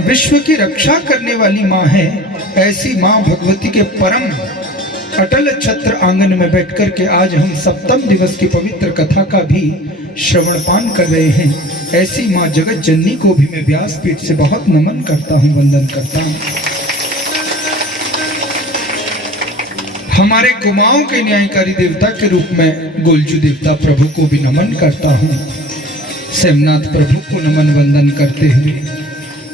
विश्व की रक्षा करने वाली माँ है, ऐसी माँ भगवती के परम अटल छत्र आंगन में बैठकर के आज हम सप्तम दिवस की पवित्र कथा का भी श्रवण पान कर रहे हैं। ऐसी माँ जगत जननी को भी मैं व्यासपीठ से बहुत नमन करता हूँ, वंदन करता हूँ। हमारे कुमाऊं के न्यायकारी देवता के रूप में गोलजू देवता प्रभु को भी नमन करता हूँ। सेमनाथ प्रभु को नमन वंदन करते हुए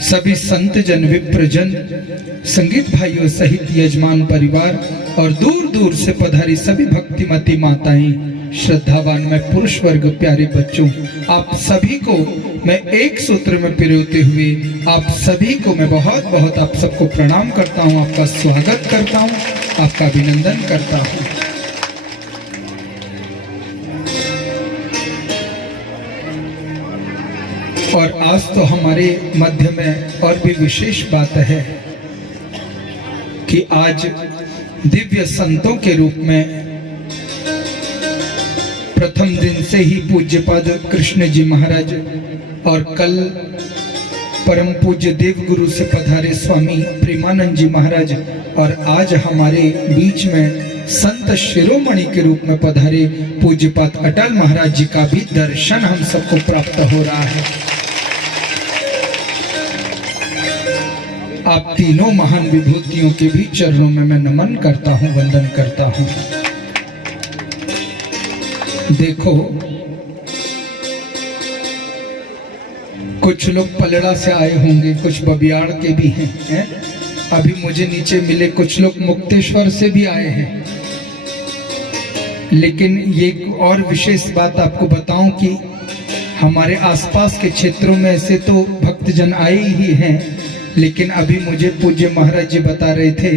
सभी संत जन, विप्र जन, संगीत भाइयों सहित यजमान परिवार और दूर दूर से पधारी सभी भक्तिमती माताएं, श्रद्धावान में पुरुष वर्ग, प्यारे बच्चों, आप सभी को मैं एक सूत्र में पिरोते हुए आप सभी को मैं बहुत बहुत आप सबको प्रणाम करता हूं, आपका स्वागत करता हूं, आपका अभिनंदन करता हूं। और आज तो हमारे मध्य में और भी विशेष बात है कि आज दिव्य संतों के रूप में प्रथम दिन से ही पूज्यपाद कृष्ण जी महाराज और कल परम पूज्य देव गुरु से पधारे स्वामी प्रेमानंद जी महाराज और आज हमारे बीच में संत शिरोमणि के रूप में पधारे पूज्यपाद अटल महाराज जी का भी दर्शन हम सबको प्राप्त हो रहा है। आप तीनों महान विभूतियों के भी चरणों में मैं नमन करता हूं, वंदन करता हूं। देखो, कुछ लोग पलड़ा से आए होंगे, कुछ बबियाड़ के भी हैं, अभी मुझे नीचे मिले कुछ लोग मुक्तेश्वर से भी आए हैं। लेकिन ये और विशेष बात आपको बताऊं कि हमारे आसपास के क्षेत्रों में ऐसे तो भक्तजन आए ही हैं, लेकिन अभी मुझे पूज्य महाराज जी बता रहे थे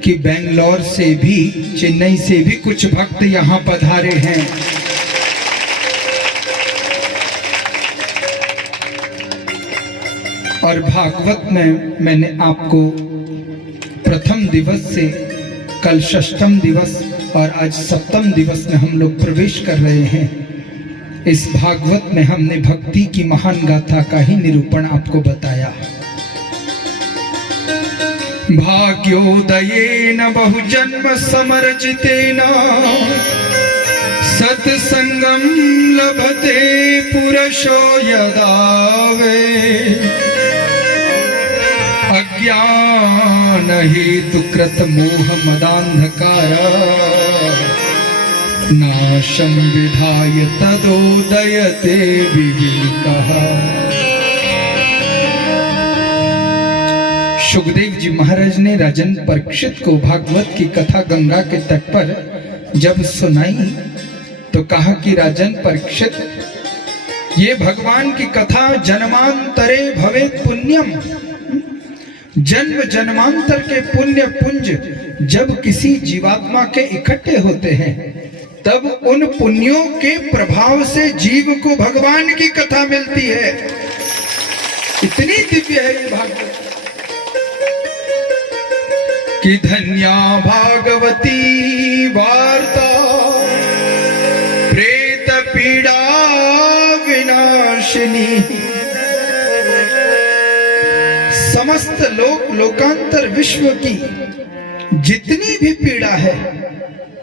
कि बेंगलोर से भी, चेन्नई से भी कुछ भक्त यहाँ पधारे हैं। और भागवत में मैंने आपको प्रथम दिवस से कल षष्ठम दिवस और आज सप्तम दिवस में हम लोग प्रवेश कर रहे हैं। इस भागवत में हमने भक्ति की महान गाथा का ही निरूपण आपको बताया। भाग्योदयेन बहुजन्म समर्जितेन सत्संगं लभते पुरुषो यदा वे अज्ञान हेतुकृत मोह मदान्धकार नाशं विधाय तदोदयते विवेकः। सुखदेव जी महाराज ने राजन परीक्षित को भागवत की कथा गंगा के तट पर जब सुनाई तो कहा कि राजन परीक्षित, ये भगवान की कथा जन्मांतरे भवेत पुण्यम, जन्म जन्मांतर के पुण्य पुंज जब किसी जीवात्मा के इकट्ठे होते हैं तब उन पुण्यों के प्रभाव से जीव को भगवान की कथा मिलती है। इतनी दिव्य है ये भागवत कि धन्या भागवती वार्ता प्रेत पीड़ा विनाशिनी। समस्त लोक लोकांतर विश्व की जितनी भी पीड़ा है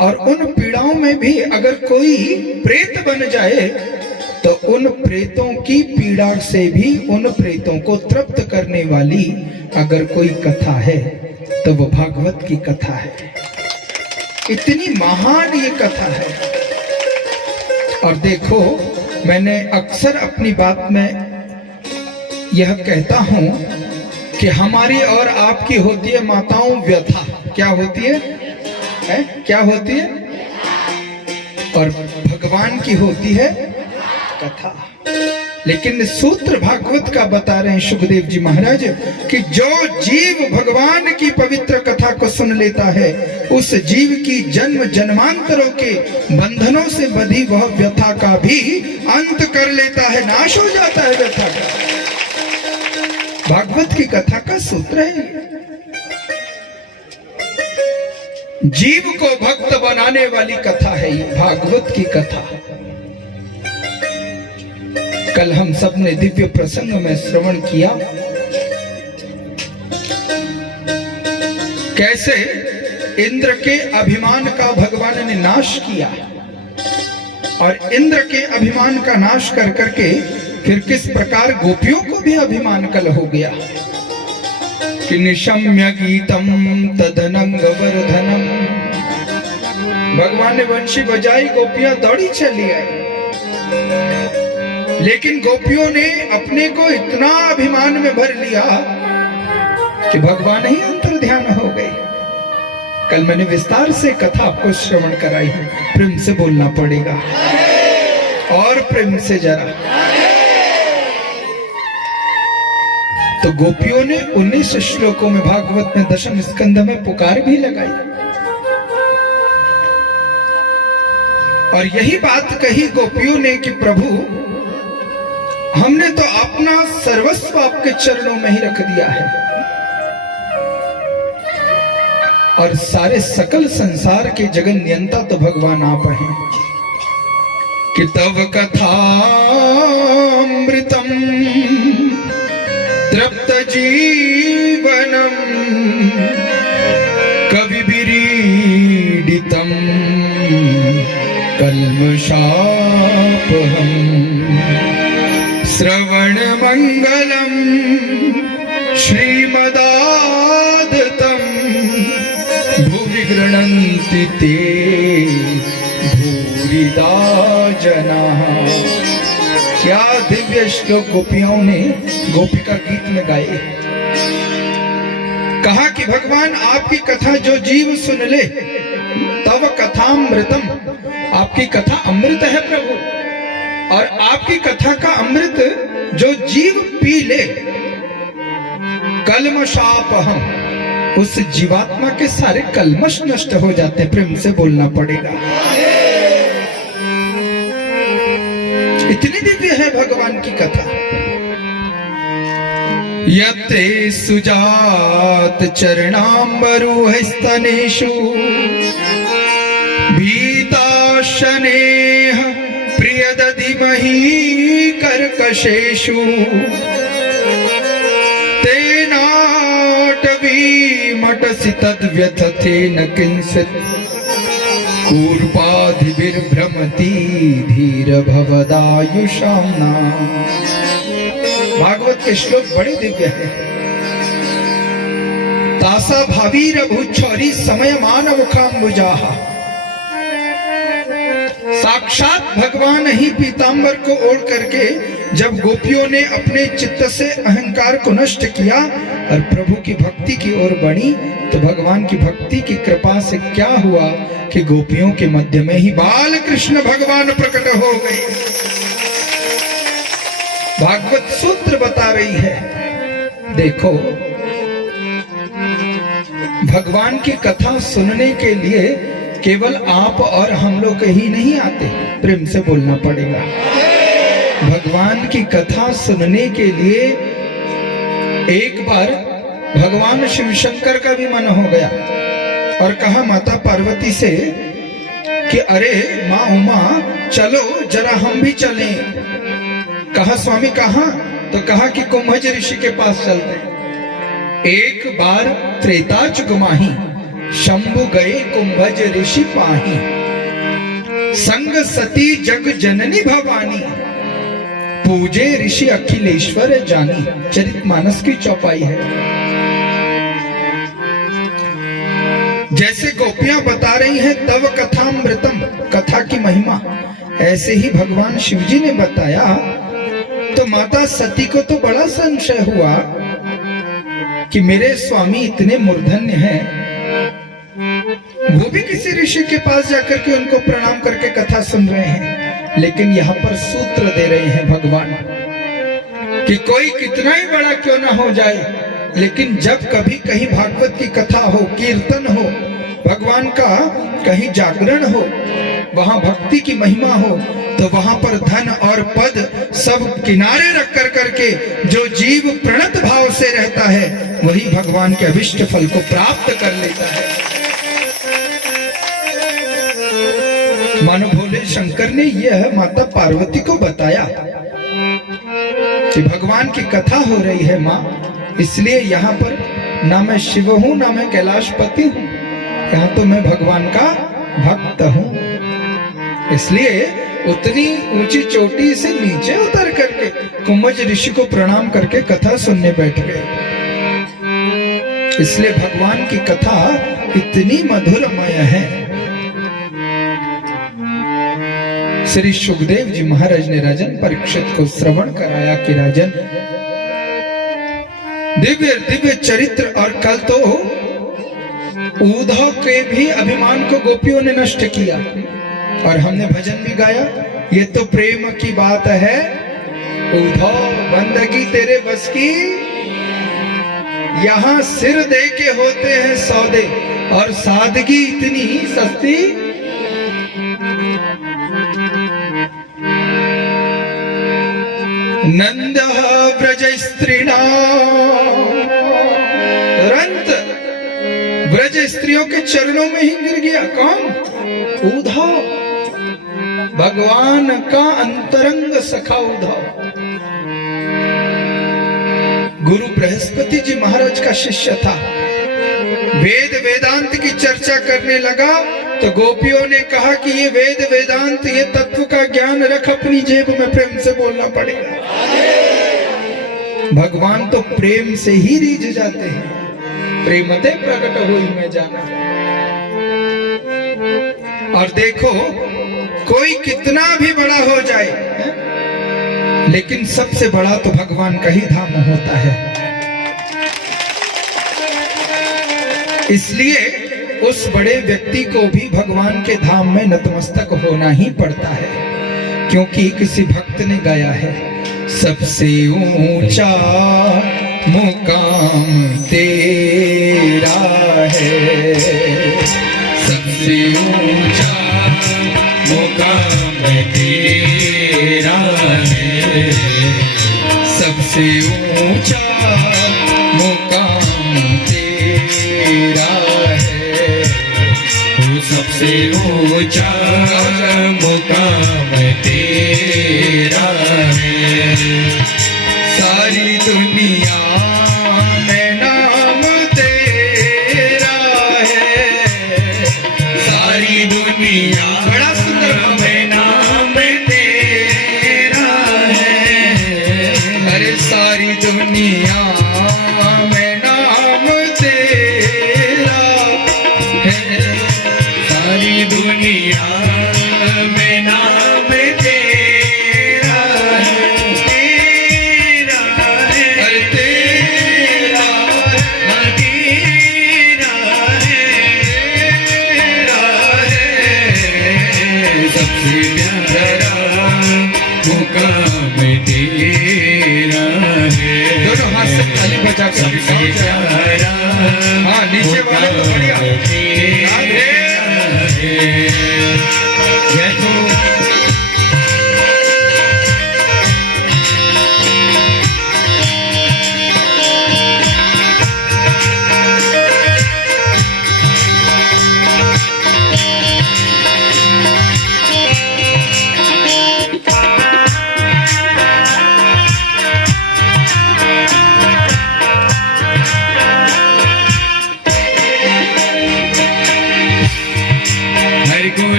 और उन पीड़ाओं में भी अगर कोई प्रेत बन जाए तो उन प्रेतों की पीड़ा से भी उन प्रेतों को तृप्त करने वाली अगर कोई कथा है तो वो भागवत की कथा है। इतनी महान ये कथा है। और देखो, मैंने अक्सर अपनी बात में यह कहता हूं कि हमारी और आपकी होती है माताओं व्यथा। क्या होती है? क्या होती है? और भगवान की होती है कथा। लेकिन सूत्र भागवत का बता रहे हैं सुखदेव जी महाराज कि जो जीव भगवान की पवित्र कथा को सुन लेता है उस जीव की जन्म जन्मांतरों के बंधनों से बंधी वह व्यथा का भी अंत कर लेता है, नाश हो जाता है व्यथा का। भागवत की कथा का सूत्र है। जीव को भक्त बनाने वाली कथा है ये भागवत की कथा। कल हम सब ने दिव्य प्रसंग में श्रवण किया कैसे इंद्र के अभिमान का भगवान ने नाश किया और इंद्र के अभिमान का नाश कर करके फिर किस प्रकार गोपियों को भी अभिमान कल हो गया कि निशम्य गीतम तदनंग वर्धनम। भगवान ने वंशी बजाई, गोपियां दौड़ी चली आई, लेकिन गोपियों ने अपने को इतना अभिमान में भर लिया कि भगवान ही अंतर ध्यान हो गए। कल मैंने विस्तार से कथा आपको श्रवण कराई है, प्रेम से बोलना पड़ेगा और प्रेम से जरा। तो गोपियों ने 19 श्लोकों में भागवत में दशम स्कंद में पुकार भी लगाई और यही बात कही गोपियों ने कि प्रभु हमने तो अपना सर्वस्व आपके चरणों में ही रख दिया है और सारे सकल संसार के जगन नियंता तो भगवान आप हैं कि तव कथामृतम तृप्त जीवनम कवि विरीडितम कल्मषापहम श्रवण मंगलम श्रीमदादतम भुवि गृह्णन्ति ते भूरिदा जनाः। क्या दिव्य श्लोक गोपियों ने गोपिका गीत में गाए। कहा कि भगवान आपकी कथा जो जीव सुन ले तव कथामृतम, आपकी कथा अमृत है प्रभु, और आपकी कथा का अमृत जो जीव पी ले कल्मषापहम, उस जीवात्मा के सारे कल्मश नष्ट हो जाते हैं। प्रेम से बोलना पड़ेगा। इतनी दिव्य है भगवान की कथा। यत्ते सुजात चरणाम्बरूह स्तनेषु भीताशनेह प्रियदधिमहि कर्कशेषु तेनाटवीमटसि तद्व्यथतेन किंचित् कूर्पाधिभिर्भ्रमति धीर भवदायुषाम्ना। भागवत के श्लोक बड़े दिव्य है। तासा भावीर भूछौरी समय मान मुखाम्बुजाः। साक्षात भगवान ही पीतांबर को ओढ़ करके जब गोपियों ने अपने चित्त से अहंकार को नष्ट किया और प्रभु की भक्ति की ओर बढ़ी, तो भगवान की भक्ति की कृपा से क्या हुआ कि गोपियों के मध्य में ही बाल कृष्ण भगवान प्रकट हो गए। भागवत सूत्र बता रही है, देखो भगवान की कथा सुनने के लिए केवल आप और हम लोग ही नहीं आते, प्रेम से बोलना पड़ेगा। भगवान की कथा सुनने के लिए एक बार भगवान शिव शंकर का भी मन हो गया और कहा माता पार्वती से कि अरे माँ उमा चलो जरा हम भी चलें। कहा स्वामी कहाँ? तो कहा कि कुंभज ऋषि के पास चलते। एक बार त्रेता चुगमाही शंभु गए कुंभज ऋषि पाही, संग सती जग जननी भवानी, पूजे ऋषि अखिलेश्वर जानी। चरितमानस की चौपाई है। जैसे गोपियां बता रही हैं तव कथामृतम, कथा की महिमा, ऐसे ही भगवान शिवजी ने बताया। तो माता सती को तो बड़ा संशय हुआ कि मेरे स्वामी इतने मूर्धन्य हैं, वो भी किसी ऋषि के पास जाकर के उनको प्रणाम करके कथा सुन रहे हैं। लेकिन यहाँ पर सूत्र दे रहे हैं भगवान कि कोई कितना ही बड़ा क्यों ना हो जाए, लेकिन जब कभी कहीं भागवत की कथा हो, कीर्तन हो, भगवान का कहीं जागरण हो, वहां भक्ति की महिमा हो, तो वहां पर धन और पद सब किनारे रख कर करके जो जीव प्रणत भाव से रहता है वही भगवान के अभिष्ट फल को प्राप्त कर लेता है। मानो भोले शंकर ने यह माता पार्वती को बताया कि भगवान की कथा हो रही है माँ, इसलिए यहाँ पर ना मैं शिव हूं ना मैं कैलाशपति हूं, यहाँ तो मैं भगवान का भक्त हूं। इसलिए उतनी ऊंची चोटी से नीचे उतर करके कुंभज ऋषि को प्रणाम करके कथा सुनने बैठ गए। इसलिए भगवान की कथा इतनी मधुरमय है। श्री सुखदेव जी महाराज ने राजन परीक्षित को श्रवण कराया कि राजन, दिव्य दिव्य चरित्र, और कल तो उद्धव के भी अभिमान को गोपियों ने नष्ट किया और हमने भजन भी गाया। ये तो प्रेम की बात है, उद्धव बंदगी तेरे बस की, यहां सिर दे के होते हैं सौदे और सादगी इतनी सस्ती। नंद ब्रज स्त्रीणा, तुरंत ब्रज स्त्रियों के चरणों में ही गिर गया। कौन? उद्धव, भगवान का अंतरंग सखा उद्धव। गुरु बृहस्पति जी महाराज का शिष्य था। वेद वेदांत की चर्चा करने लगा तो गोपियों ने कहा कि ये वेद वेदांत, ये तत्व का ज्ञान रख अपनी जेब में, प्रेम से बोलना पड़ेगा। भगवान तो प्रेम से ही रीझ जाते हैं, प्रेमते प्रकट हुई में जाना। और देखो, कोई कितना भी बड़ा हो जाए है? लेकिन सबसे बड़ा तो भगवान का ही धाम होता है। इसलिए उस बड़े व्यक्ति को भी भगवान के धाम में नतमस्तक होना ही पड़ता है, क्योंकि किसी भक्त ने गाया है, सबसे ऊंचा मुकाम तेरा है, सबसे ऊंचा मुकाम तेरा है, सबसे ऊंचा मुकाम तेरा है, सबसे ऊंचा मुकाम तेरा है। सारी दुनिया में नाम तेरा है, सारी दुनिया बड़ा सुंदर में नाम तेरा है। अरे सारी दुनिया में नाम तेरा है, सारी दुनिया में नाम तेरा है, तेरा है, अरे तेरा है, तेरा है, सबसे प्यारा मुकाम तेरा है। दोनों हाथ से ताली बजा कर सबसे प्यारा, हाँ नीचे वाले को बढ़िया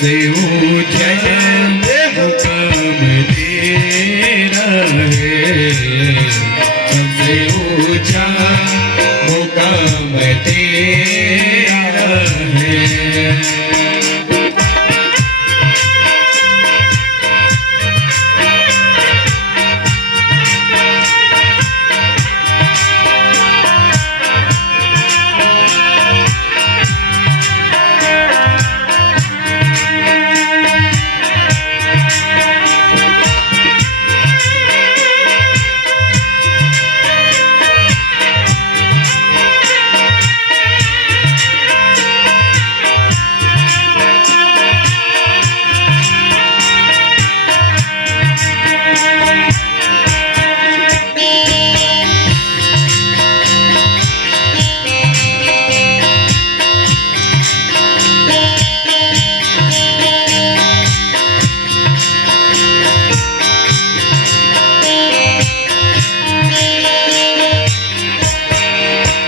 सबसे ऊंचा मुकाम तेरा है, सबसे ऊंचा मुकाम तेरा है।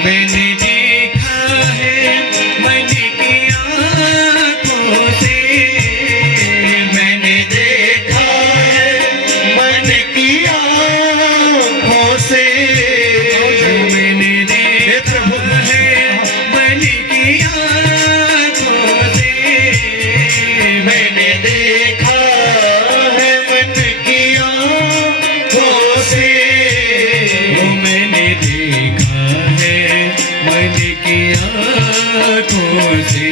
मैंने देखा है मन की आँखों से, मैंने देखा है मन की आँखों से, मैंने देखा है मन की आँखों से, मैंने देखा है मन की आँखों से, मैंने देखा मन की आँखों से,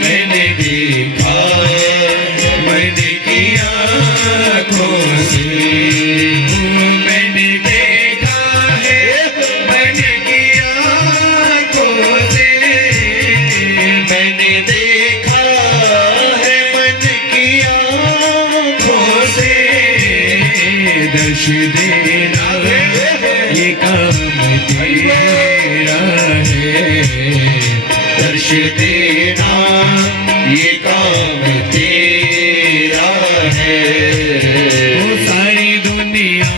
मैंने देखा मन की आँखों से, मैंने देखा है मन की आँखों से, मैंने देखा है मन की आँखों से, दर्श देना ये काम तेरा है, दर्श देना ये काम तेरा है। वो सारी दुनिया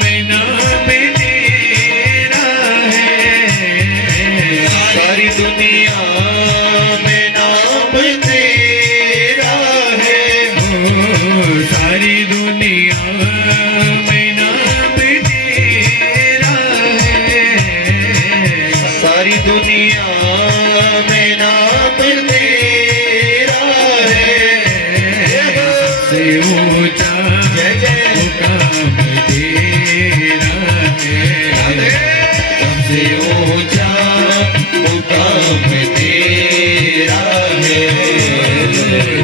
में नाम तेरा है, सारी दुनिया में नाम तेरा है, वो सारी दुनिया में नाम तेरा है, सारी दुनिया में नाम तेरा है। सबसे ऊंचा मुकाम तेरा है, सबसे ऊंचा मुकाम तेरा है,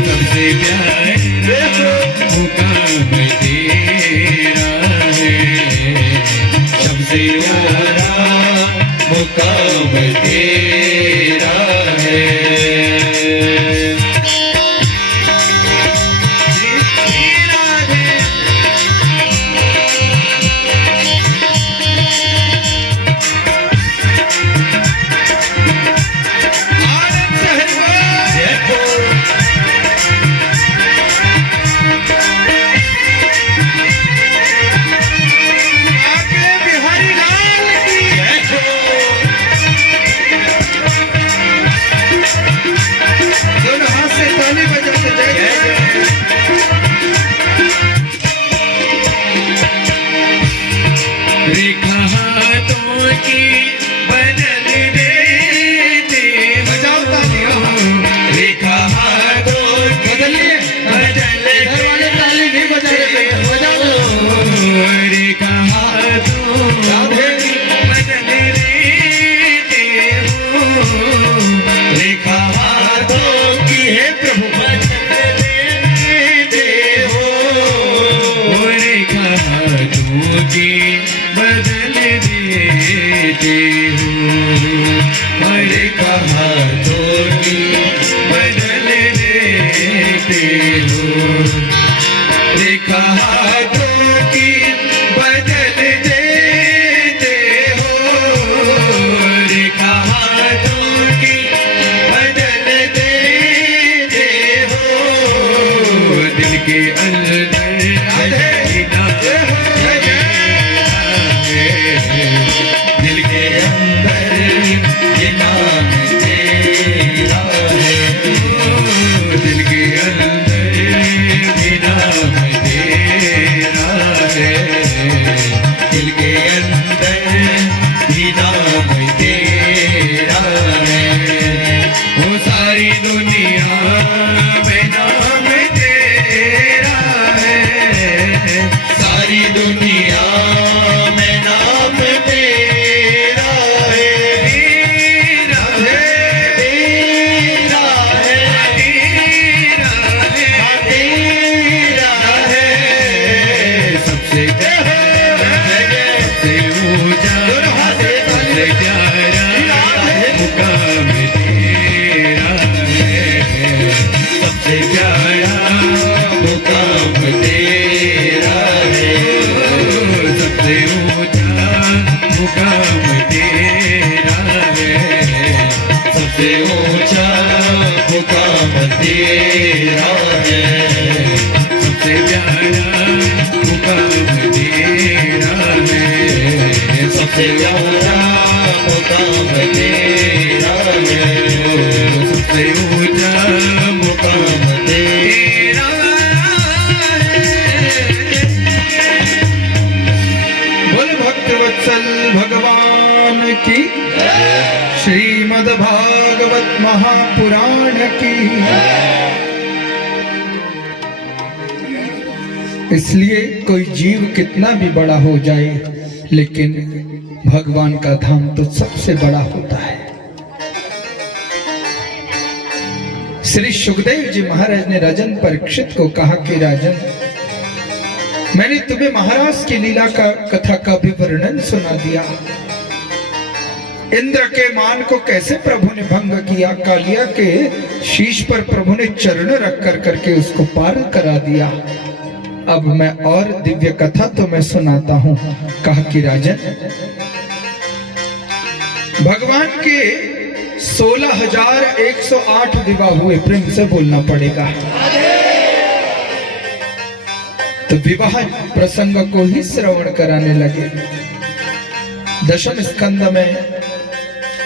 सबसे प्यारा मुकाम तेरा है, सबसे प्यारा मुकाम तेरा है। रेखा हाथों की बदल देते हो, रेखा हाथों की बदल देते हो, रेखा हाथों की बदल देते हो, रेखा हाथों की है प्रभु बदल देते हो, रेखा हाथों की बदल देते हो, हरे कहा की बदल देते हो, रेखा हाथों की बदल देते हो, रेखा हाथों की बदल देते हो, दिल के अंदर है, दिल के अंदर भी नाम तेरा है, वो सारी दुनिया में नाम तेरा है, सारी दुनिया में नाम तेरा है, तेरा है, तेरा है, तेरा है, सबसे ऊंचा, सबसे प्यारा मुकाम तेरा है, सबसे प्यारा मुकाम तेरा है, सबसे ऊंचा मुकाम तेरा है, सबसे ऊंचा मुकाम तेरा है, सबसे प्यारा मुकाम तेरा है, सबसे प्यारा मुकाम तेरा है, सबसे ऊंचा मुकाम तेरा बोल भक्त वत्सल भगवान की, श्रीमद् भागवत महापुराण की। इसलिए कोई जीव कितना भी बड़ा हो जाए, लेकिन भगवान का धाम तो सबसे बड़ा होता है। श्री सुखदेव जी महाराज ने राजन परीक्षित को कहा कि राजन, मैंने तुम्हें महाराज की लीला का कथा का भी वर्णन सुना दिया। इंद्र के मान को कैसे प्रभु ने भंग किया, कालिया के शीश पर प्रभु ने चरण रख कर करके उसको पार करा दिया। अब मैं और दिव्य कथा तो मैं सुनाता हूं। कहा कि राजन, भगवान के 16,108 विवाह हुए। प्रेम से बोलना पड़ेगा। तो विवाह प्रसंग को ही श्रवण कराने लगे। दशम स्कंद में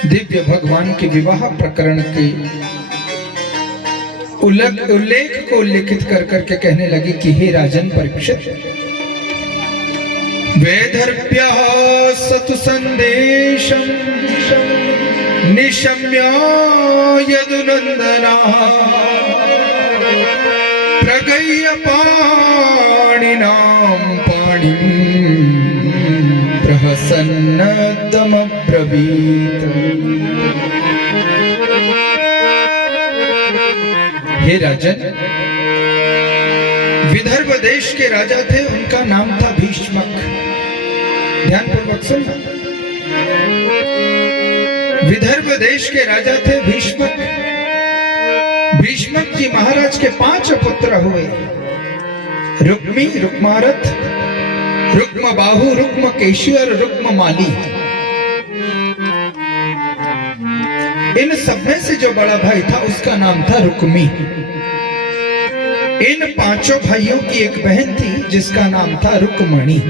दिव्य भगवान के विवाह प्रकरण के उल्लेख को उल्लेखित कर करके कहने लगे कि हे राजन परीक्षित, वैदर्भ्य सतु संदेशम निशम्य यदुनंदना प्रगह्य पाणिनां पाणिं प्रहसन्नतमब्रवीत्। हे राजन, विदर्भ देश के राजा थे, उनका नाम था भीष्मक। ध्यानपूर्वक सुनना। विदर्भ देश के राजा थे भीष्मक। भीष्मक जी महाराज के 5 पुत्र हुए। रुक्मी, रुक्मारथ, रुक्म बाहु, रुक्म केशी और रुक्म माली। इन सब में से जो बड़ा भाई था उसका नाम था रुक्मी। इन 5 भाइयों की एक बहन थी जिसका नाम था रुक्मणी।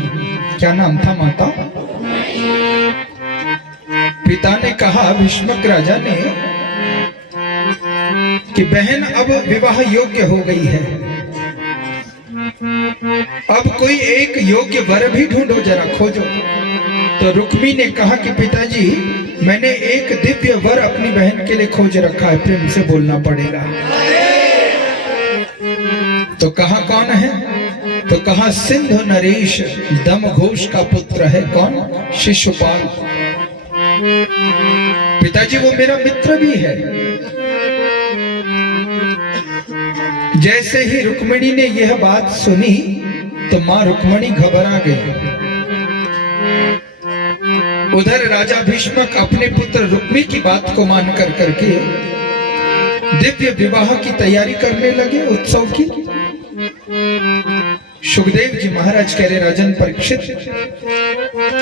क्या नाम था माता? पिता ने कहा, भीष्मक राजा ने, कि बहन अब विवाह योग्य हो गई है, अब कोई एक योग्य वर भी ढूंढो, जरा खोजो। तो रुक्मी ने कहा कि पिताजी, मैंने एक दिव्य वर अपनी बहन के लिए खोज रखा है। प्रेम से बोलना पड़ेगा। तो कहा कौन है? तो कहा सिंधु नरेश दम घोष का पुत्र है। कौन? शिशुपाल। पिताजी, वो मेरा मित्र भी है। जैसे ही रुक्मिणी ने यह बात सुनी तो मां रुक्मिणी घबरा गई। उधर राजा भीष्मक अपने पुत्र रुक्मी की बात को मान कर करके दिव्य विवाह की तैयारी करने लगे, उत्सव की। सुखदेव जी महाराज कह रहे, राजन परीक्षित,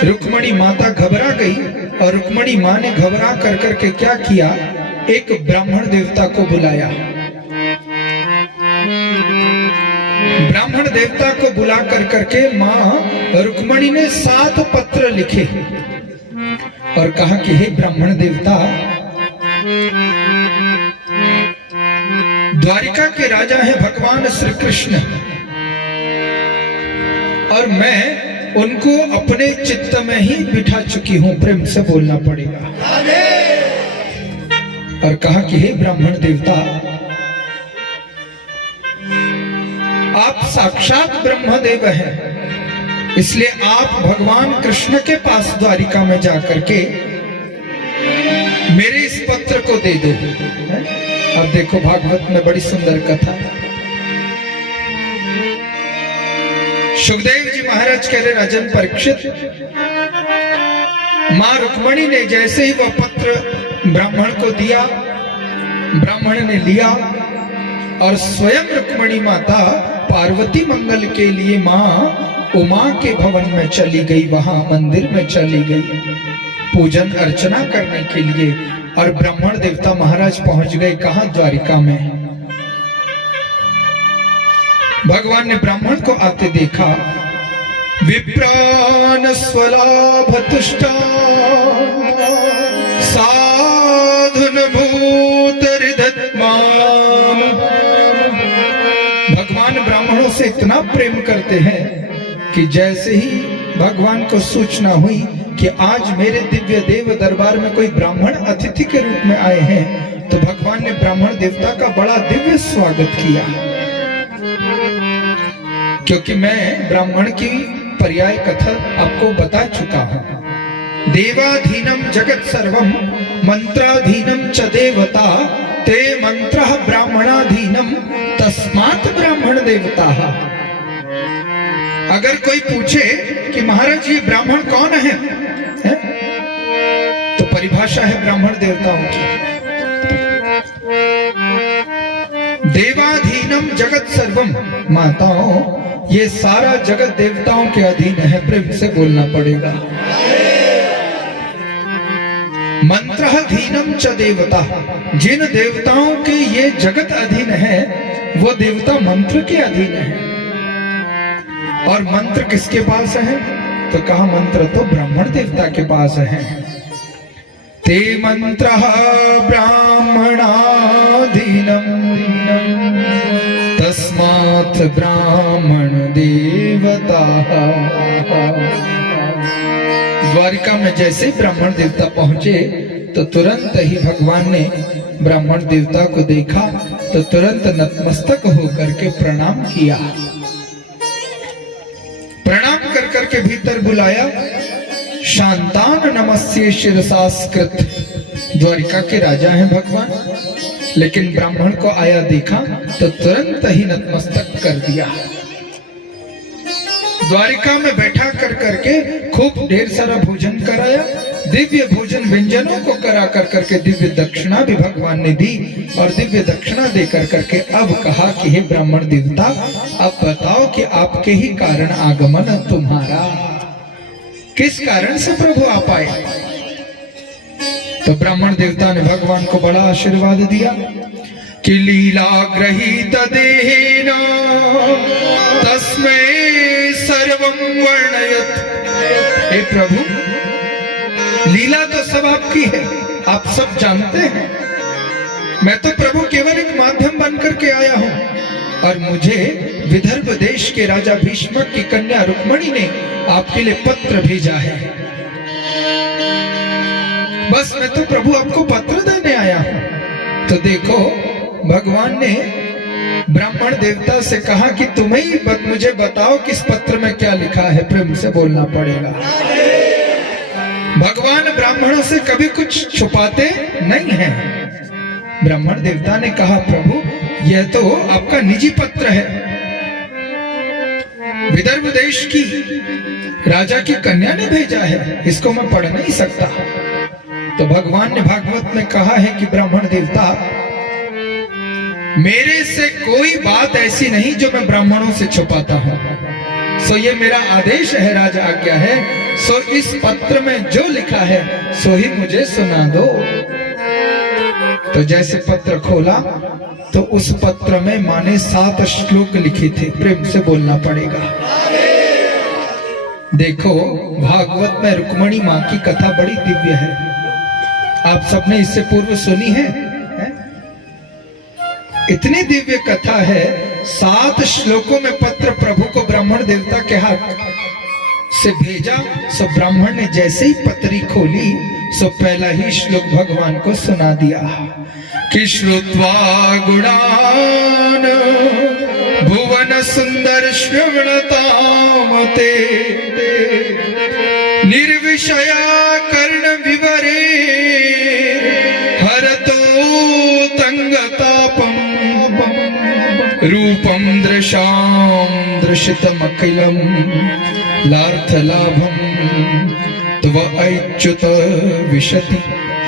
रुक्मिणी माता घबरा गई और रुक्मिणी मां ने घबरा कर करके क्या किया, एक ब्राह्मण देवता को बुलाया। ब्राह्मण देवता को बुला कर करके मां रुक्मिणी ने 7 पत्र लिखे और कहा कि हे ब्राह्मण देवता, द्वारिका के राजा है भगवान श्री कृष्ण और मैं उनको अपने चित्त में ही बिठा चुकी हूं। प्रेम से बोलना पड़ेगा। और कहा कि हे ब्राह्मण देवता, आप साक्षात ब्रह्मदेव हैं, इसलिए आप भगवान कृष्ण के पास द्वारिका में जाकर के मेरे इस पत्र को दे दो। अब देखो भागवत में बड़ी सुंदर कथा है। सुखदेव जी महाराज कह रहे, राजन परीक्षित, मां रुक्मणी ने जैसे ही वह पत्र ब्राह्मण को दिया, ब्राह्मण ने लिया और स्वयं रुक्मणी माता पार्वती मंगल के लिए मां उमा के भवन में चली गई, वहां मंदिर में चली गई पूजन अर्चना करने के लिए। और ब्राह्मण देवता महाराज पहुंच गए कहां? द्वारिका में। भगवान ने ब्राह्मण को आते देखा। विप्रान स्वलाभतुष्टा साधुन भूतरिधत्मान। भगवान ब्राह्मणों से इतना प्रेम करते हैं कि जैसे ही भगवान को सूचना हुई कि आज मेरे दिव्य देव दरबार में कोई ब्राह्मण अतिथि के रूप में आए हैं, तो भगवान ने ब्राह्मण देवता का बड़ा दिव्य स्वागत किया। क्योंकि मैं ब्राह्मण की पर्याय कथा आपको बता चुका हूं। देवाधीनम जगत सर्वम मंत्राधीनम च देवता ते मंत्रः ब्राह्मणाधीनम तस्मात् ब्राह्मण देवता। अगर कोई पूछे कि महाराज ये ब्राह्मण कौन है? तो परिभाषा है ब्राह्मण देवताओं की। देवाधीनम जगत सर्वम, माताओं ये सारा जगत देवताओं के अधीन है। प्रेम से बोलना पड़ेगा। मंत्राधीनम च देवता, जिन देवताओं के ये जगत अधीन है वो देवता मंत्र के अधीन है। और मंत्र किसके पास है? तो कहा मंत्र तो ब्राह्मण देवता के पास है। ते मंत्रः ब्राह्मणाधीनम तस्मात् ब्राह्मण देवता। द्वारिका में जैसे ब्राह्मण देवता पहुंचे तो तुरंत ही भगवान ने ब्राह्मण देवता को देखा तो तुरंत नतमस्तक होकर के प्रणाम किया। प्रणाम कर करके भीतर बुलाया। शांतान नमस्ये शिरसास्कृत। द्वारिका के राजा हैं भगवान, लेकिन ब्राह्मण को आया देखा तो तुरंत ही नतमस्तक कर दिया। द्वारिका में बैठा कर करके खूब ढेर सारा भोजन कराया। दिव्य भोजन व्यंजनों को करा कर करके दिव्य दक्षिणा भी भगवान ने दी। और दिव्य दक्षिणा दे कर करके अब कहा कि हे ब्राह्मण देवता, अब बताओ कि आपके ही कारण आगमन तुम्हारा, किस कारण से प्रभु आप आए? तो ब्राह्मण देवता ने भगवान को बड़ा आशीर्वाद दिया कि लीला ग्रहीत देहेन तस्मै सर्वं वर्णयत। हे प्रभु, लीला तो सब आपकी है, आप सब जानते हैं। मैं तो प्रभु केवल एक माध्यम बनकर के आया हूं। और मुझे विदर्भ देश के राजा भीष्मक की कन्या रुक्मणी ने आपके लिए पत्र भेजा है। बस मैं तो प्रभु आपको पत्र देने आया हूं। तो देखो, भगवान ने ब्राह्मण देवता से कहा कि तुम्हें ही मुझे बताओ कि इस पत्र में क्या लिखा है। प्रेम से बोलना पड़ेगा। भगवान ब्राह्मणों से कभी कुछ छुपाते नहीं हैं। ब्राह्मण देवता ने कहा, प्रभु यह तो आपका निजी पत्र है, विदर्भ देश की राजा की कन्या ने भेजा है, इसको मैं पढ़ नहीं सकता। तो भगवान ने भागवत में कहा है कि ब्राह्मण देवता, मेरे से कोई बात ऐसी नहीं जो मैं ब्राह्मणों से छुपाता हूं। सो ये मेरा आदेश है, राजा आज्ञा है। सो इस पत्र में जो लिखा है सो ही मुझे सुना दो। तो जैसे पत्र खोला तो उस पत्र में मां ने 7 श्लोक लिखे थे। प्रेम से बोलना पड़ेगा। देखो, भागवत में रुक्मणी मां की कथा बड़ी दिव्य है। आप सबने इससे पूर्व सुनी है? इतनी दिव्य कथा है। 7 श्लोकों में पत्र प्रभु को ब्राह्मण देवता के हाथ से भेजा। सो ब्राह्मण ने जैसे ही पत्री खोली सो पहला ही श्लोक भगवान को सुना दिया कि श्रुत्वा गुणान भुवन सुंदर श्रवणतामते निर्विषया कर्ण विवरे हरतो तंगतापम रूपम दृशाम दृशितमखिलम लार्थलाभम तव अच्युत विशति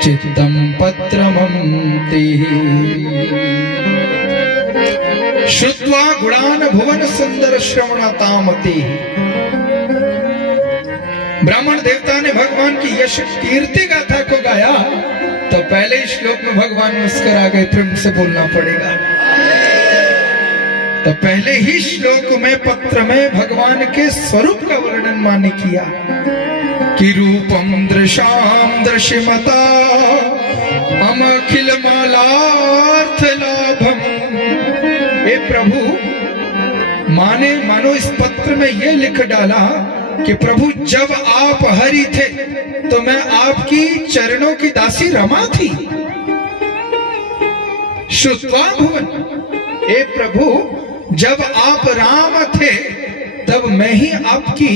चित्तम पत्रमं ते। श्रुत्वा गुणान भुवन सुंदर श्रवणतामते। ब्राह्मण देवता ने भगवान की यश कीर्ति गाथा को गाया तो पहले ही श्लोक में भगवान मुस्कुरा गए। प्रेम से बोलना पड़ेगा। तो पहले ही श्लोक में पत्र में भगवान के स्वरूप का वर्णन माने किया कि रूपम दृशाम दृश्यमता अमखिल मालार्थ लाभम। हे प्रभु मानो इस पत्र में यह लिख डाला कि प्रभु जब आप हरि थे तो मैं आपकी चरणों की दासी रमा थी। श्रुत्वा भुवन, हे प्रभु जब आप राम थे तब मैं ही आपकी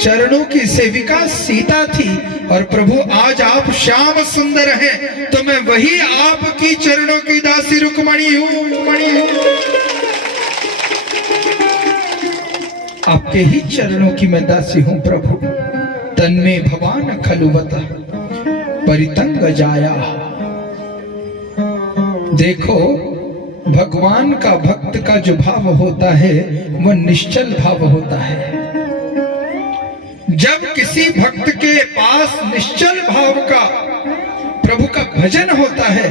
चरणों की सेविका सीता थी और प्रभु आज आप श्याम सुंदर हैं तो मैं वही आपकी चरणों की दासी रुक्मणी हूं। आपके ही चरणों की मैं दासी हूं प्रभु। तन्मे भवान खलुवत परितंग जाया। देखो भगवान का भक्त का जो भाव होता है वह निश्चल भाव होता है। जब किसी भक्त के पास निश्चल भाव का प्रभु का भजन होता है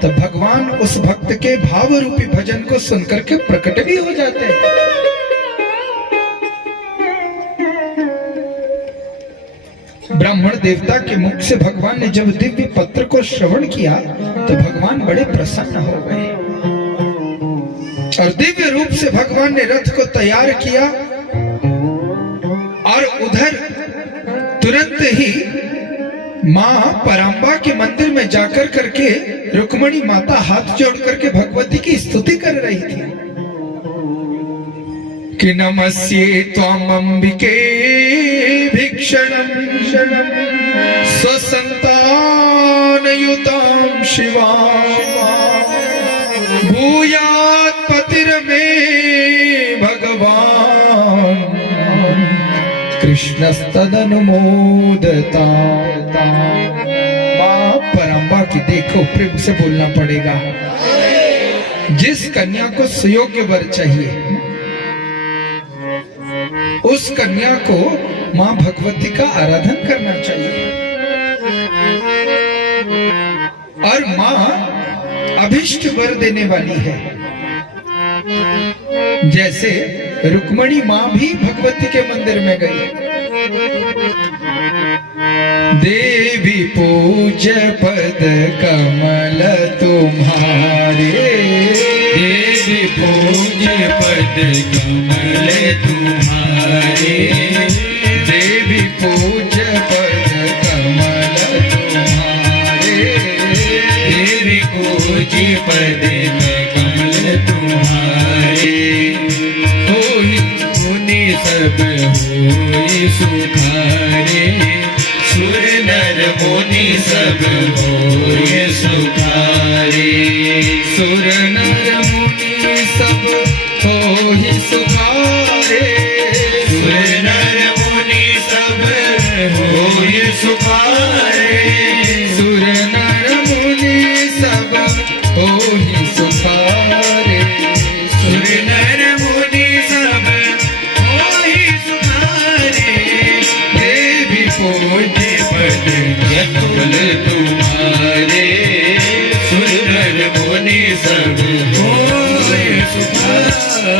तो भगवान उस भक्त के भाव रूपी भजन को सुनकर के प्रकट भी हो जाते हैं। ब्राह्मण देवता के मुख से भगवान ने जब दिव्य पत्र को श्रवण किया तो भगवान बड़े प्रसन्न हो गए और दिव्य रूप से भगवान ने रथ को तैयार किया और उधर तुरंत ही मां परांबा के मंदिर में जाकर करके रुक्मणी माता हाथ जोड़ करके भगवती की स्तुति कर रही थी कि नमस्ये त्वाम अंबिके भिक्षणम स्वसंतान युताम शिवा भूयात् पतिर्मे भगवान कृष्णस्तदनुमोदता। मां परांबा की देखो, प्रेम से बोलना पड़ेगा। जिस कन्या को सुयोग्य वर चाहिए उस कन्या को मां भगवती का आराधन करना चाहिए और मां अभिष्ट वर देने वाली है। जैसे रुक्मणी मां भी भगवती के मंदिर में गई। देवी पूज्य पद कमल तुम्हारे, देवी पूज्य पद कमल तुम्हारे, देवी पूज्य पद कमल तुम्हारे, देवी पूज्य पद कमल तुम्हारे। होई मुनि सब होई सुखारे, सुर नर मुनि सब होई सुखारे, सुर नर मुनि सब होई सुखारे, सुर नर मुनि सब होई सुखारे, सुर नर मुनि सब होई सुखारे, सुर नर मुनि सब होई सुखारे। देवी पूज्य पद कमल तुम्हारे, सुर नर मुनि सब होई सुखारे।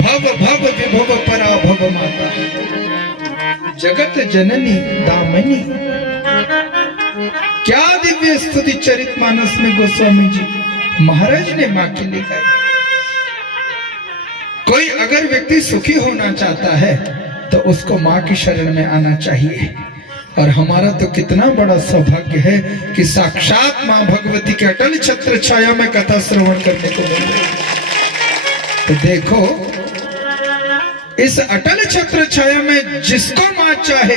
भव भव विभव परा भव माता, जगत जननी दामिनी। क्या दिव्य स्तुति चरित मानस में गोस्वामी जी महाराज ने मां की लिखा। कोई अगर व्यक्ति सुखी होना चाहता है तो उसको माँ की शरण में आना चाहिए। और हमारा तो कितना बड़ा सौभाग्य है कि साक्षात माँ भगवती के अटल छत्र छाया में कथा श्रवण करने को मिल रही है। तो देखो, इस अटल छत्र छाया में जिसको माँ चाहे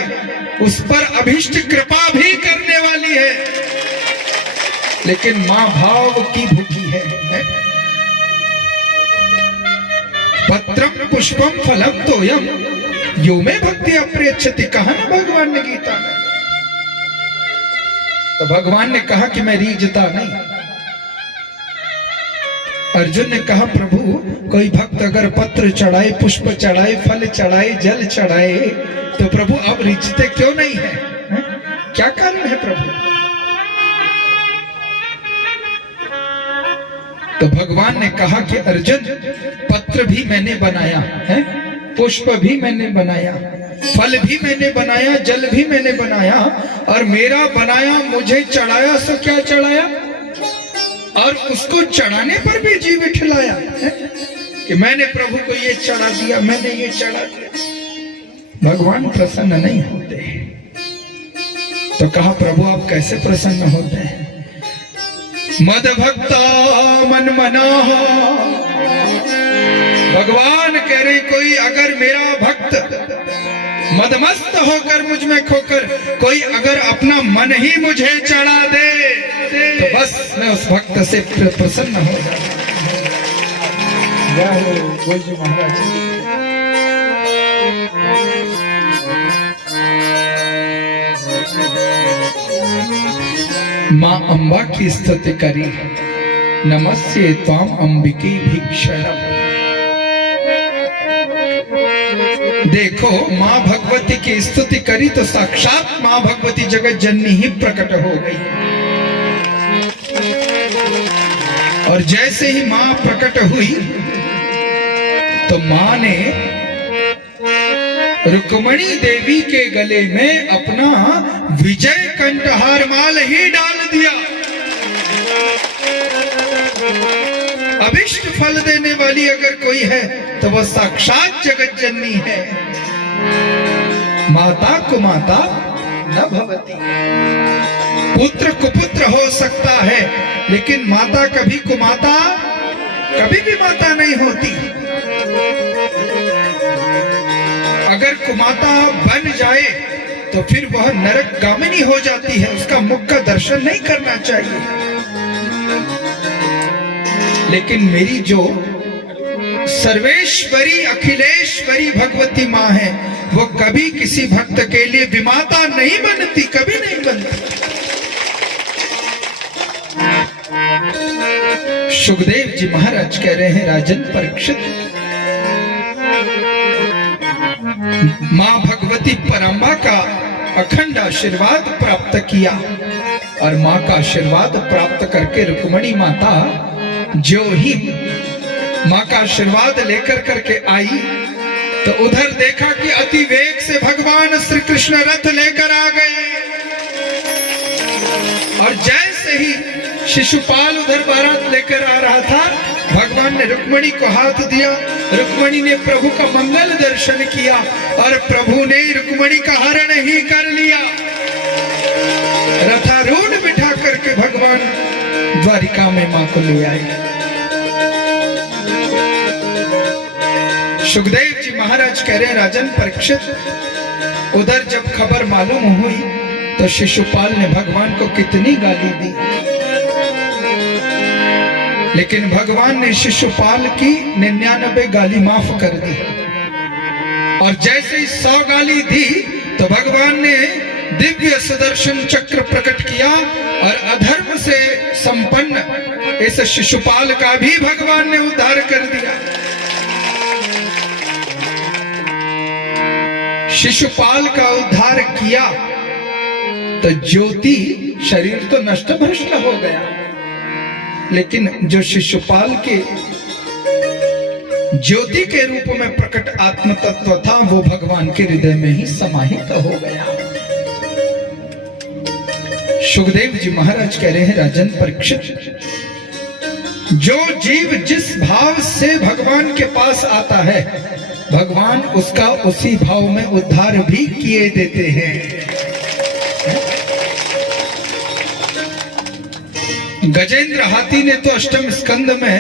उस पर अभिष्ट कृपा भी करने वाली है। लेकिन माँ भाव की भूखी है। पत्रम पुष्पम फलम तोयम यो में भक्ति अप्रयच्छति, कहा ना भगवान ने गीता में। तो भगवान ने कहा कि मैं रीझता नहीं। अर्जुन ने कहा प्रभु, कोई भक्त अगर पत्र चढ़ाए, पुष्प चढ़ाए, फल चढ़ाए, जल चढ़ाए तो प्रभु अब रीझते क्यों नहीं है? क्या कारण है प्रभु? तो भगवान ने कहा कि अर्जुन, पत्र भी मैंने बनाया है, पुष्प भी मैंने बनाया, फल भी मैंने बनाया, जल भी मैंने बनाया, और मेरा बनाया मुझे चढ़ाया। सो क्या चढ़ाया? और उसको चढ़ाने पर भी जी बिठलाया है कि मैंने प्रभु को ये चढ़ा दिया, मैंने ये चढ़ा दिया। भगवान प्रसन्न नहीं होते। तो कहा प्रभु आप कैसे प्रसन्न होते हैं? मद भक्ता मन मना। भगवान कह रहे कोई अगर मेरा भक्त मदमस्त होकर मुझ में खोकर कोई अगर अपना मन ही मुझे चढ़ा दे तो बस मैं उस भक्त से प्रसन्न हो जाता। जय हो बोल जी महाराज। माँ अम्बा की स्तुति करी, नमस्ते त्वाम अंबिके भीक्षणम। देखो, माँ भगवती की स्तुति करी तो साक्षात माँ भगवती जगत जननी ही प्रकट हो गई। और जैसे ही माँ प्रकट हुई तो माँ ने रुक्मणी देवी के गले में अपना विजय कंठहार माल ही डाल दिया। अभिष्ट फल देने वाली अगर कोई है तो वह साक्षात जगत जननी है। माता कुमाता न भवति। पुत्र कुपुत्र हो सकता है लेकिन माता कभी कुमाता कभी भी माता नहीं होती। अगर कुमाता बन जाए तो फिर वह नरक गामिनी हो जाती है, उसका मुख का दर्शन नहीं करना चाहिए। लेकिन मेरी जो सर्वेश्वरी अखिलेश्वरी भगवती माँ है वो कभी किसी भक्त के लिए विमाता नहीं बनती, कभी नहीं बनती। सुखदेव जी महाराज कह रहे हैं राजन परीक्षित, माँ भगवती परम्बा का अखंड आशीर्वाद प्राप्त किया और माँ का आशीर्वाद प्राप्त करके रुक्मणी माता जो ही माँ का आशीर्वाद लेकर करके आई तो उधर देखा कि अति वेग से भगवान श्री कृष्ण रथ लेकर आ गए। और जैसे ही शिशुपाल उधर बारात लेकर आ रहा था, भगवान ने रुक्मणी को हाथ दिया, रुक्मणी ने प्रभु का मंगल दर्शन किया और प्रभु ने रुक्मणी का हरण ही कर लिया। रथारूढ़ बिठा करके भगवान द्वारिका में मां को ले आए। सुखदेव जी महाराज कह रहे हैं राजन परीक्षित, उधर जब खबर मालूम हुई तो शिशुपाल ने भगवान को कितनी गाली दी, लेकिन भगवान ने शिशुपाल की 99 गाली माफ कर दी। और जैसे ही 100 गाली दी तो भगवान ने दिव्य सुदर्शन चक्र प्रकट किया और अधर्म से संपन्न इस शिशुपाल का भी भगवान ने उद्धार कर दिया। शिशुपाल का उद्धार किया तो ज्योति शरीर तो नष्ट भ्रष्ट हो गया, लेकिन जो शिशुपाल के ज्योति के रूप में प्रकट आत्म तत्व था वो भगवान के हृदय में ही समाहित हो गया। सुखदेव जी महाराज कह रहे हैं राजन परीक्षित, जो जीव जिस भाव से भगवान के पास आता है, भगवान उसका उसी भाव में उद्धार भी किए देते हैं। गजेंद्र हाथी ने तो अष्टम स्कंद में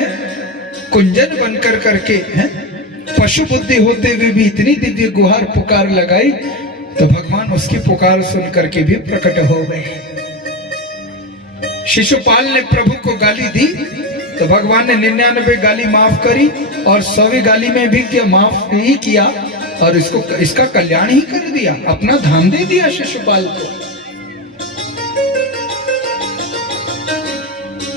कुंजन बनकर करके पशु बुद्धि होते हुए भी इतनी दिव्य गुहार पुकार लगाई, तो भगवान उसकी पुकार सुन करके भी प्रकट हो गए। शिशुपाल ने प्रभु को गाली दी तो भगवान ने 99 गाली माफ करी और 100वीं गाली में भी क्या माफ ही किया और इसका कल्याण ही कर दिया, अपना धाम दे दिया शिशुपाल को।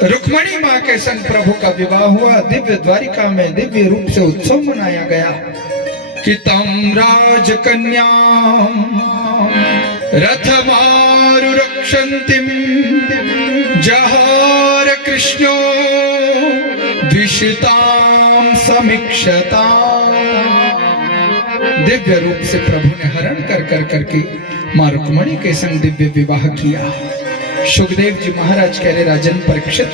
रुक्मणी मां के संग प्रभु का विवाह हुआ। दिव्य द्वारिका में दिव्य रूप से उत्सव मनाया गया कि तम राजकन्या रथमारु रक्षन्तिम जहार कृष्णो द्विषताम समीक्षताम। दिव्य रूप से प्रभु ने हरण कर करके मां रुक्मणी के संग दिव्य विवाह किया। सुखदेव जी महाराज कह रहे, राजन परीक्षित,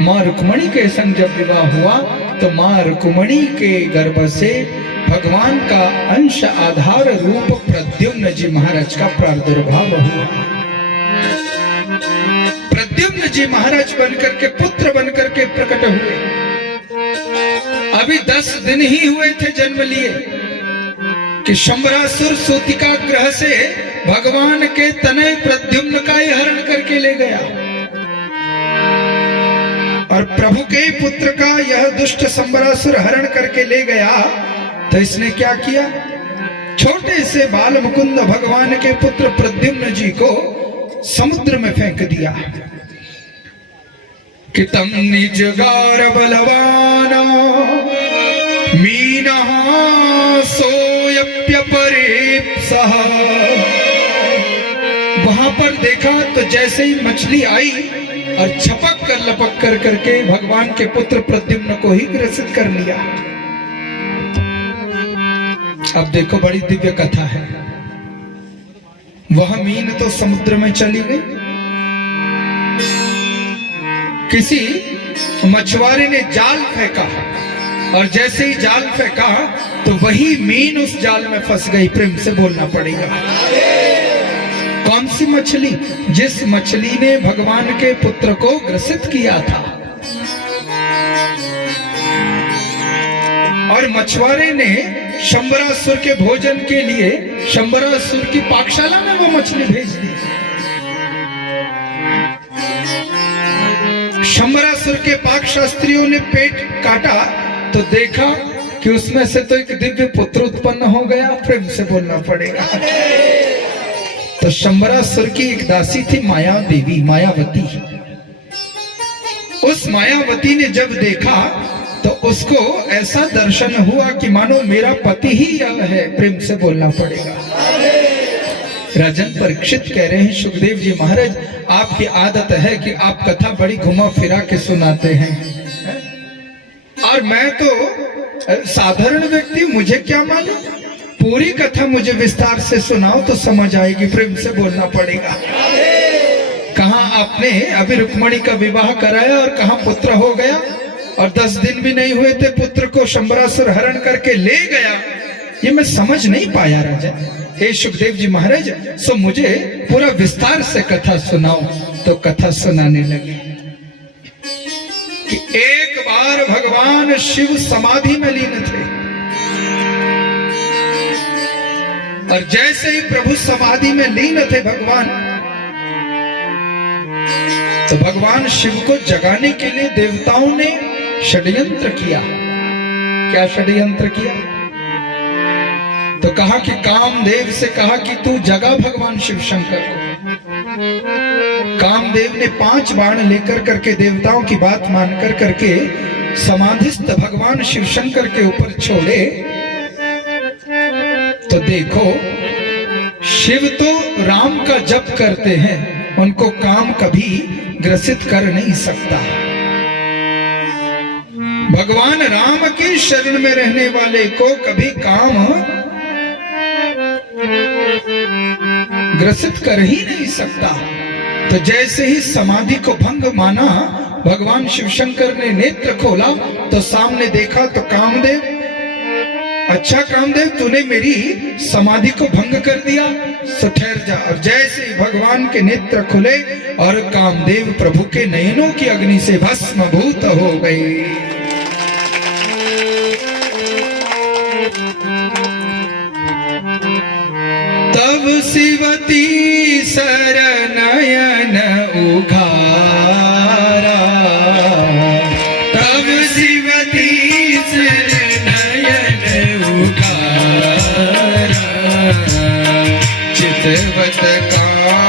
मां रुक्मणी के संग जब विवाह हुआ तो मां रुक्मणी के गर्भ से भगवान का अंश आधार रूप प्रद्युम्न जी महाराज का प्रादुर्भाव हुआ। प्रद्युम्न जी महाराज बनकर के पुत्र बनकर के प्रकट हुए। अभी 10 दिन ही हुए थे जन्म लिए कि शंबरासुर सूतिका ग्रह से भगवान के तनय प्रद्युम्न का ही हरण करके ले गया और प्रभु के पुत्र का यह दुष्ट शंबरासुर हरण करके ले गया। तो इसने क्या किया, छोटे से बाल मुकुंद भगवान के पुत्र प्रद्युम्न जी को समुद्र में फेंक दिया कि तम निजगार बलवाना मीना सोयप्यपरेप्सः। वहां पर देखा तो जैसे ही मछली आई और छपक कर लपक कर करके भगवान के पुत्र प्रद्युम्न को ही ग्रसित कर लिया। अब देखो बड़ी दिव्य कथा है। वह मीन तो समुद्र में चली गई। किसी मछुआरे ने जाल फेंका और जैसे ही जाल फेंका तो वही मीन उस जाल में फंस गई। प्रेम से बोलना पड़ेगा। कौन सी मछली? जिस मछली ने भगवान के पुत्र को ग्रसित किया था। और मछुआरे ने शंबरासुर के भोजन के लिए शंबरासुर की पाकशाला में वो मछली भेज दी। शंबरासुर के पाक शास्त्रियों ने पेट काटा तो देखा कि उसमें से तो एक दिव्य पुत्र उत्पन्न हो गया। प्रेम से बोलना पड़ेगा। तो शंबरासुर की एक दासी थी माया देवी, मायावती। उस मायावती ने जब देखा तो उसको ऐसा दर्शन हुआ कि मानो मेरा पति ही यह है। प्रेम से बोलना पड़ेगा। राजन परीक्षित कह रहे हैं, सुखदेव जी महाराज आपकी आदत है कि आप कथा बड़ी घुमा फिरा के सुनाते हैं और मैं तो साधारण व्यक्ति, मुझे क्या मालूम। पूरी कथा मुझे विस्तार से सुनाओ तो समझ आएगी। प्रेम से बोलना पड़ेगा। कहाँ आपने अभी रुक्मणी का विवाह कराया और कहाँ पुत्र हो गया और 10 दिन भी नहीं हुए थे पुत्र को शंबरासुर हरण करके ले गया। ये मैं समझ नहीं पाया राजा। हे सुखदेव जी महाराज, सो मुझे पूरा विस्तार से कथा सुनाओ। तो कथा सुनाने लगे कि एक बार भगवान शिव समाधि में लीन थे और जैसे ही प्रभु समाधि में लीन थे भगवान, तो भगवान शिव को जगाने के लिए देवताओं ने षड्यंत्र किया। क्या षड्यंत्र किया? तो कहा कि कामदेव से कहा कि तू जगा भगवान शिव शंकर को। कामदेव ने 5 बाण लेकर करके देवताओं की बात मानकर करके समाधिस्थ भगवान शिव शंकर के ऊपर छोड़े। तो देखो, शिव तो राम का जप करते हैं, उनको काम कभी ग्रसित कर नहीं सकता। भगवान राम की शरण में रहने वाले को कभी काम ग्रसित कर ही नहीं सकता। तो जैसे ही समाधि को भंग माना, भगवान शिव शंकर ने नेत्र खोला तो सामने देखा तो कामदेव, अच्छा कामदेव तूने मेरी समाधि को भंग कर दिया, सो ठहर जा। और जैसे ही भगवान के नेत्र खुले और कामदेव प्रभु के नयनों की अग्नि से भस्मभूत हो गई। तब शिवती सरनयन उघारा, तब शिवती सरनयन उघारा, चितवत का